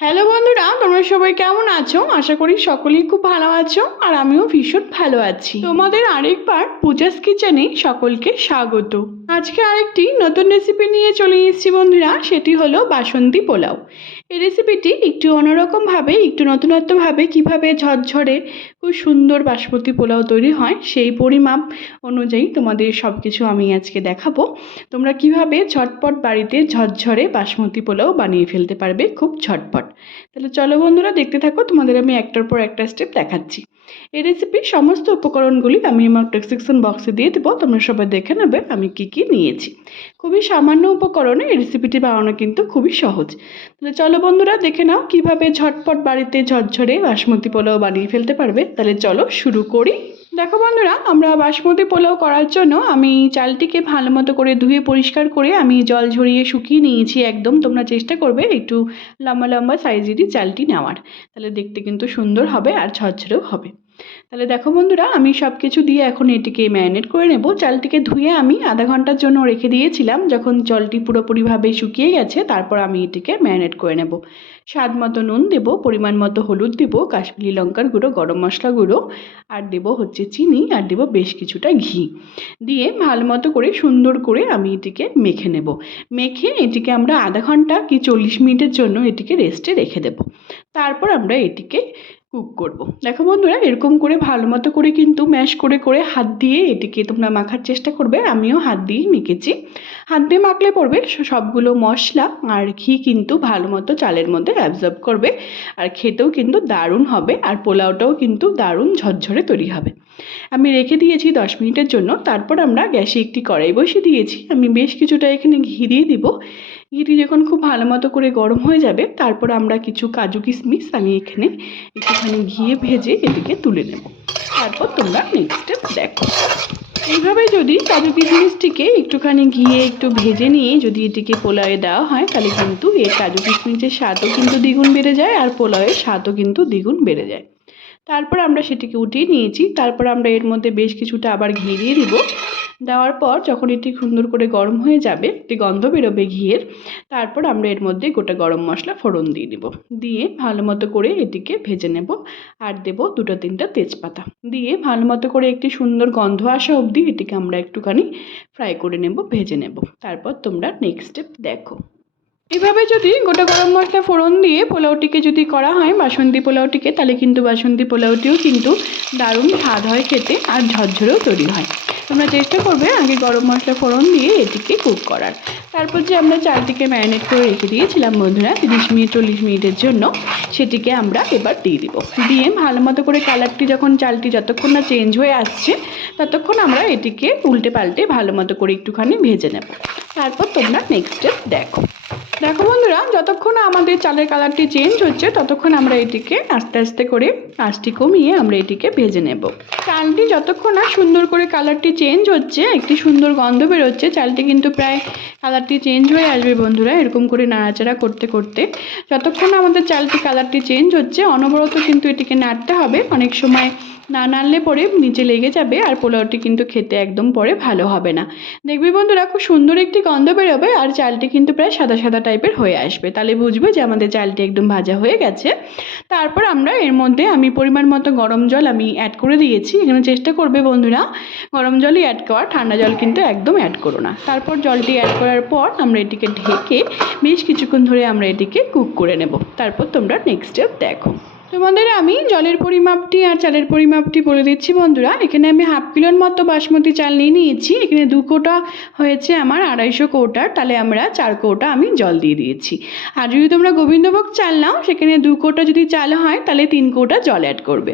Hello বন্ধুরা, তোমরা সবাই কেমন আছো? আশা করি সকলেই খুব ভালো আছো আর আমিও ভীষণ ভালো আছি। তোমাদের আরেকবার পূজাস কিচেনে সকলকে স্বাগত। আজকে আরেকটি নতুন রেসিপি নিয়ে চলে এসেছি বন্ধুরা, সেটি হলো বাসন্তী পোলাও। এই রেসিপিটি একটু অন্যরকমভাবে, একটু নতুনত্বভাবে কীভাবে ঝরঝরে খুব সুন্দর বাসমতি পোলাও তৈরি হয়, সেই পরিমাপ অনুযায়ী তোমাদের সব কিছু আমি আজকে দেখাবো। তোমরা কীভাবে ঝটপট বাড়িতে ঝরঝরে বাসমতি পোলাও বানিয়ে ফেলতে পারবে খুব ঝটপট। তাহলে চলো বন্ধুরা, দেখতে থাকো, তোমাদের আমি একটার পর একটা স্টেপ দেখাচ্ছি। এই রেসিপির সমস্ত উপকরণগুলি আমি আমার ডেসক্রিপশন বক্সে দিয়ে দেবো, তোমরা সবাই দেখে নেবে আমি কি কি নিয়েছি। খুবই সামান্য উপকরণে এই রেসিপিটি বানানো কিন্তু খুবই সহজ। তাহলে চলো বন্ধুরা, দেখে নাও কীভাবে ঝটপট বাড়িতে ঝরঝরে বাসমতি পোলাও বানিয়ে ফেলতে পারবে। তাহলে চলো শুরু করি। দেখো বন্ধুরা, আমরা বাসমতি পোলাও করার জন্য আমি চালটিকে ভালো মতো করে ধুয়ে পরিষ্কার করে আমি জল ঝরিয়ে শুকিয়ে নিয়েছি একদম। তোমরা চেষ্টা করবে একটু লম্বা লম্বা সাইজেরই চালটি নেওয়ার। তাহলে দেখতে কিন্তু সুন্দর হবে আর ঝরঝরেও হবে। তাহলে দেখো বন্ধুরা, আমি সব কিছু দিয়ে এখন এটিকে ম্যারিনেট করে নেব। চালটিকে ধুয়ে আমি আধা ঘণ্টার জন্য রেখে দিয়েছিলাম। যখন জলটি পুরোপুরিভাবে শুকিয়ে গেছে, তারপর আমি এটিকে ম্যারিনেট করে নেব। স্বাদ মতো নুন দেবো, পরিমাণ মতো হলুদ দেবো, কাশ্মীরি লঙ্কার গুঁড়ো, গরম মশলা গুঁড়ো, আর দেবো হচ্ছে চিনি, আর দেবো বেশ কিছুটা ঘি। দিয়ে ভালো মতো করে সুন্দর করে আমি এটিকে মেখে নেব। মেখে এটিকে আমরা আধা ঘণ্টা কি চল্লিশ মিনিটের জন্য এটিকে রেস্টে রেখে দেব। তারপর আমরা এটিকে কুক করব। দেখো বন্ধুরা, এরকম করে ভালো মতো করে কিন্তু ম্যাশ করে করে হাত দিয়ে এটিকে তোমরা মাখার চেষ্টা করবে। আমিও হাত দিয়েই মেখেছি। হাত দিয়ে মাখলে পড়বে সবগুলো মশলা আর ঘি কিন্তু ভালো মতো চালের মধ্যে অ্যাবজর্ব করবে। আর খেতেও কিন্তু দারুণ হবে, আর পোলাওটাও কিন্তু দারুণ ঝরঝরে তৈরি হবে। আমি রেখে দিয়েছি দশ মিনিটের জন্য, তারপর আমরা গ্যাসে একটি কড়াই বসে দিয়েছি। আমি বেশ কিছুটা এখানে ঘি দিয়ে দিব। ঘিটি যখন খুব ভালো মতো করে গরম হয়ে যাবে, তারপর আমরা কিছু কাজু কিশমিশ আমি এখানে একটুখানি ঘিয়ে ভেজে এদিকে তুলে নেব। তারপর তোমরা নেক্সট স্টেপ দেখো। এইভাবে যদি কাজু কিশমিশটিকে একটুখানি ঘিয়ে একটু ভেজে নিয়ে যদি এটিকে পোলাওয়ে দেওয়া হয়, তাহলে কিন্তু এর কাজু কিশমিশের স্বাদও কিন্তু দ্বিগুণ বেড়ে যায় আর পোলাওয়ের স্বাদও কিন্তু দ্বিগুণ বেড়ে যায়। তারপর আমরা সেটিকে উঠিয়ে নিয়েছি। তারপর আমরা এর মধ্যে বেশ কিছুটা আবার ঘি দিয়ে দিব। দেওয়ার পর যখন এটি সুন্দর করে গরম হয়ে যাবে, একটি গন্ধ বেরোবে ঘিয়ের, তারপর আমরা এর মধ্যে গোটা গরম মশলা ফোড়ন দিয়ে দিব। দিয়ে ভালো মতো করে এটিকে ভেজে নেব আর দেব দুটো তিনটা তেজপাতা। দিয়ে ভালো মতো করে একটি সুন্দর গন্ধ আসা অবধি এটিকে আমরা একটুখানি ফ্রাই করে নেব, ভেজে নেব। তারপর তোমরা নেক্সট স্টেপ দেখো। এইভাবে যদি গোটা গরম মশলা ফোড়ন দিয়ে পোলাওটিকে যদি করা হয়, বাসন্তী পোলাওটিকে, তাহলে কিন্তু বাসন্তী পোলাওটিও কিন্তু দারুণ স্বাদ হয় খেতে আর ঝরঝরেও তৈরি হয়। তোমরা চেষ্টা করবে আগে গরম মশলা ফোড়ন দিয়ে এটিকে কুক করার। তারপর যে আমরা চালটিকে ম্যারিনেট করে রেখে দিয়েছিলাম বন্ধুরা, তিরিশ মিনিট, চল্লিশ মিনিটের জন্য, সেটিকে আমরা এবার দিয়ে দিব। দিয়ে ভালো মতো করে কালারটি যখন চালটি যতক্ষণ না চেঞ্জ হয়ে আসছে, ততক্ষণ আমরা এটিকে উল্টে পাল্টে ভালো মতো করে একটুখানি ভেজে নেব। তারপর তোমরা নেক্সট স্টেপ দেখো। দেখো বন্ধুরা, যতক্ষণ আমাদের চালের কালারটি চেঞ্জ হচ্ছে, ততক্ষণ আমরা এটিকে আস্তে আস্তে করে আঁচটি কমিয়ে আমরা এটিকে ভেজে নেব। চালটি যতক্ষণ না সুন্দর করে কালারটি চেঞ্জ হচ্ছে, একটি সুন্দর গন্ধ বেরোচ্ছে, চালটি কিন্তু প্রায় কালারটি চেঞ্জ হয়ে আসবে বন্ধুরা, এরকম করে নাড়াচাড়া করতে করতে। যতক্ষণ আমাদের চালটি কালারটি চেঞ্জ হচ্ছে, অনবরত কিন্তু এটিকে নাড়তে হবে। অনেক সময় না নাড়লে পরে নিচে লেগে যাবে আর পোলাওটি কিন্তু খেতে একদম পরে ভালো হবে না। দেখবি বন্ধুরা, খুব সুন্দর একটি গন্ধ বেরোবে আর চালটি কিন্তু প্রায় সাদা সাদা টাইপের হয়ে আসবে। তাহলে বুঝবে যে আমাদের চালটি একদম ভাজা হয়ে গেছে। তারপর আমরা এর মধ্যে আমি পরিমাণ মতো গরম জল আমি অ্যাড করে দিয়েছি। এখানে চেষ্টা করবে বন্ধুরা, গরম জলই অ্যাড করা ঠান্ডা জল কিন্তু একদম অ্যাড করো না। তারপর জলটি অ্যাড করার পর আমরা এটিকে ঢেকে বেশ কিছুক্ষণ ধরে আমরা এটিকে কুক করে নেব। তারপর তোমরা নেক্সট স্টেপ দেখো। তোমাদের আমি জলের পরিমাপটি আর চালের পরিমাপটি বলে দিচ্ছি বন্ধুরা। এখানে আমি হাফ কিলোর মতো বাসমতি চাল নিয়ে নিয়েছি। এখানে দু কোটা হয়েছে আমার আড়াইশো কৌটার তাহলে আমরা চার কৌটা আমি জল দিয়ে দিয়েছি। আর যদি তোমরা গোবিন্দভোগ চাল নাও, সেখানে দু কৌটা যদি চাল হয়, তাহলে তিন কৌটা জল অ্যাড করবে।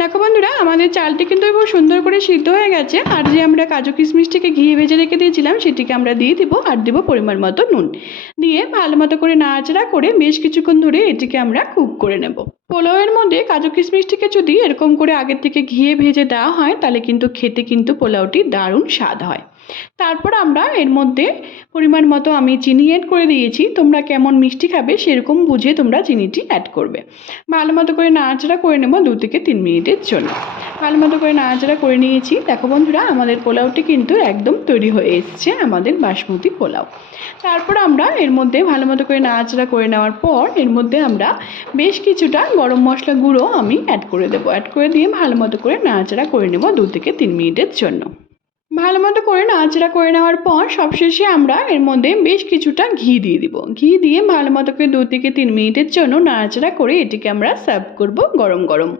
দেখো বন্ধুরা, আমাদের চালটি কিন্তু খুব সুন্দর করে সিদ্ধ হয়ে গেছে। আর যে আমরা কাজু কিশমিশটিকে ঘি ভেজে রেখে দিয়েছিলাম, সেটিকে আমরা দিয়ে দিব, আর দেবো পরিমাণ মতো নুন। দিয়ে ভালো মতো করে নাড়াচাড়া করে বেশ কিছুক্ষণ ধরে এটিকে আমরা কুক করে নেব। পোলাওয়ের মধ্যে কাজু কিশমিশটিকে যদি এরকম করে আগের থেকে ঘিয়ে ভেজে দেওয়া হয়, তাহলে কিন্তু খেতে কিন্তু পোলাওটি দারুণ স্বাদ হয়। তারপর আমরা এর মধ্যে পরিমাণ মতো আমি চিনি অ্যাড করে দিয়েছি। তোমরা কেমন মিষ্টি খাবে সেরকম বুঝে তোমরা চিনিটি অ্যাড করবে। ভালো মতো করে নাড়াচাড়া করে নেব দু থেকে তিন মিনিটের জন্য। ভালো মতো করে নাড়াচাড়া করে নিয়েছি। দেখো বন্ধুরা, আমাদের পোলাওটি কিন্তু একদম তৈরি হয়ে এসছে, আমাদের বাসমতি পোলাও। তারপর আমরা এর মধ্যে ভালো মতো করে নাড়াচাড়া করে নেওয়ার পর, এর মধ্যে আমরা বেশ কিছুটা গরম মশলা গুঁড়ো আমি অ্যাড করে দেবো। অ্যাড করে দিয়ে ভালো মতো করে নাড়াচাড়া করে নেব দু থেকে তিন মিনিটের জন্য। ভালো মতো করে নাড়াচাড়া করে নেওয়ার পর সবশেষে আমরা এর মধ্যে বেশ কিছুটা ঘি দিয়ে দিব। ঘি দিয়ে ভালো মতো করে দু থেকে তিন মিনিটের জন্য নাড়াচাড়া করে এটিকে আমরা সার্ভ করব গরম গরম।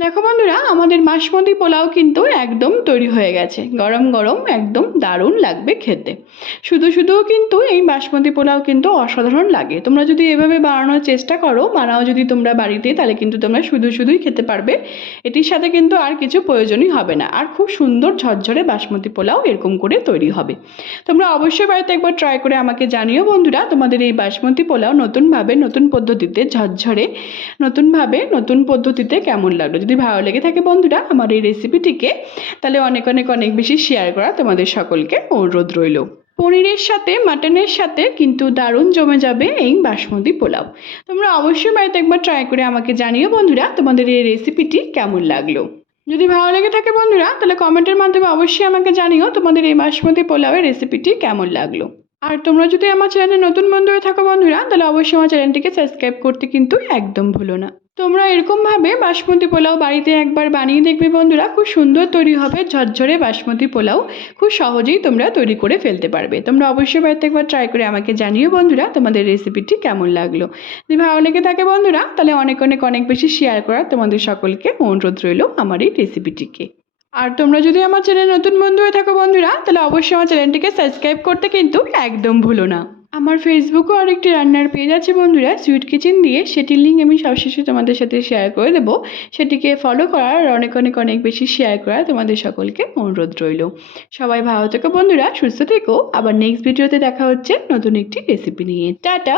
দেখো বন্ধুরা, আমাদের বাসমতি পোলাও কিন্তু একদম তৈরি হয়ে গেছে। গরম গরম, একদম দারুণ লাগবে খেতে। শুধু শুধুও কিন্তু এই বাসমতি পোলাও কিন্তু অসাধারণ লাগে। তোমরা যদি এভাবে বানানোর চেষ্টা করো বানাও যদি তোমরা বাড়িতে, তাহলে কিন্তু তোমরা শুধু শুধুই খেতে পারবে। এটির সাথে কিন্তু আর কিছু প্রয়োজনই হবে না। আর খুব সুন্দর ঝরঝরে বাসমতি পোলাও এরকম করে তৈরি হবে। তোমরা অবশ্যই বাড়িতে একবার ট্রাই করে আমাকে জানিও বন্ধুরা, তোমাদের এই বাসমতি পোলাও নতুনভাবে, নতুন পদ্ধতিতে ঝরঝরে, নতুনভাবে, নতুন পদ্ধতিতে কেমন লাগল? যদি ভালো লেগে থাকে বন্ধুরা আমার এই রেসিপিটিকে তাহলে অনেক অনেক অনেক বেশি শেয়ার করা তোমাদের সকলকে অনুরোধ রইল। পনিরের সাথে মাটনের সাথে কিন্তু দারুণ জমে যাবে এই বাসমতি পোলাও। তোমরা অবশ্যই বাড়িতে একবার ট্রাই করে আমাকে জানিও বন্ধুরা তোমাদের এই রেসিপিটি কেমন লাগল। যদি ভালো লেগে থাকে বন্ধুরা, তাহলে কমেন্টের মাধ্যমে অবশ্যই আমাকে জানিও তোমাদের এই বাসমতি পোলাওয়ের রেসিপিটি কেমন লাগল। আর তোমরা যদি আমার চ্যানেলে নতুন বন্ধু হয়ে থাকো বন্ধুরা, তাহলে অবশ্যই আমার চ্যানেলটিকে সাবস্ক্রাইব করতে কিন্তু একদম ভুলো না। তোমরা এরকমভাবে বাসমতি পোলাও বাড়িতে একবার বানিয়ে দেখবে বন্ধুরা। খুব সুন্দর তৈরি হবে, ঝরঝরে বাসমতি পোলাও। খুব সহজেই তোমরা তৈরি করে ফেলতে পারবে। তোমরা অবশ্যই বাড়িতে একবার ট্রাই করে আমাকে জানিও বন্ধুরা, তোমাদের রেসিপিটি কেমন লাগল। যদি ভালো লেগে থাকে বন্ধুরা, তাহলে অনেক অনেক অনেক বেশি শেয়ার করার তোমাদের সকলকে অনুরোধ রইল আমার এই রেসিপিটিকে আর তোমরা যদি আমার চ্যানেল নতুন বন্ধু হয়ে থাকো বন্ধুরা, তাহলে অবশ্যই আমার চ্যানেলটিকে সাবস্ক্রাইব করতে কিন্তু একদম ভুলো না। আমার ফেসবুকেও আরেকটি রান্নার পেজ আছে বন্ধুরা সুইট কিচেন দিয়ে। সেটির লিঙ্ক আমি সবশেষে তোমাদের সাথে শেয়ার করে দেবো। সেটিকে ফলো করার আর অনেক অনেক অনেক বেশি শেয়ার করার তোমাদের সকলকে অনুরোধ রইল। সবাই ভালো থেকো বন্ধুরা, সুস্থ থেকো। আবার নেক্সট ভিডিওতে দেখা হচ্ছে নতুন একটি রেসিপি নিয়ে। টাটা!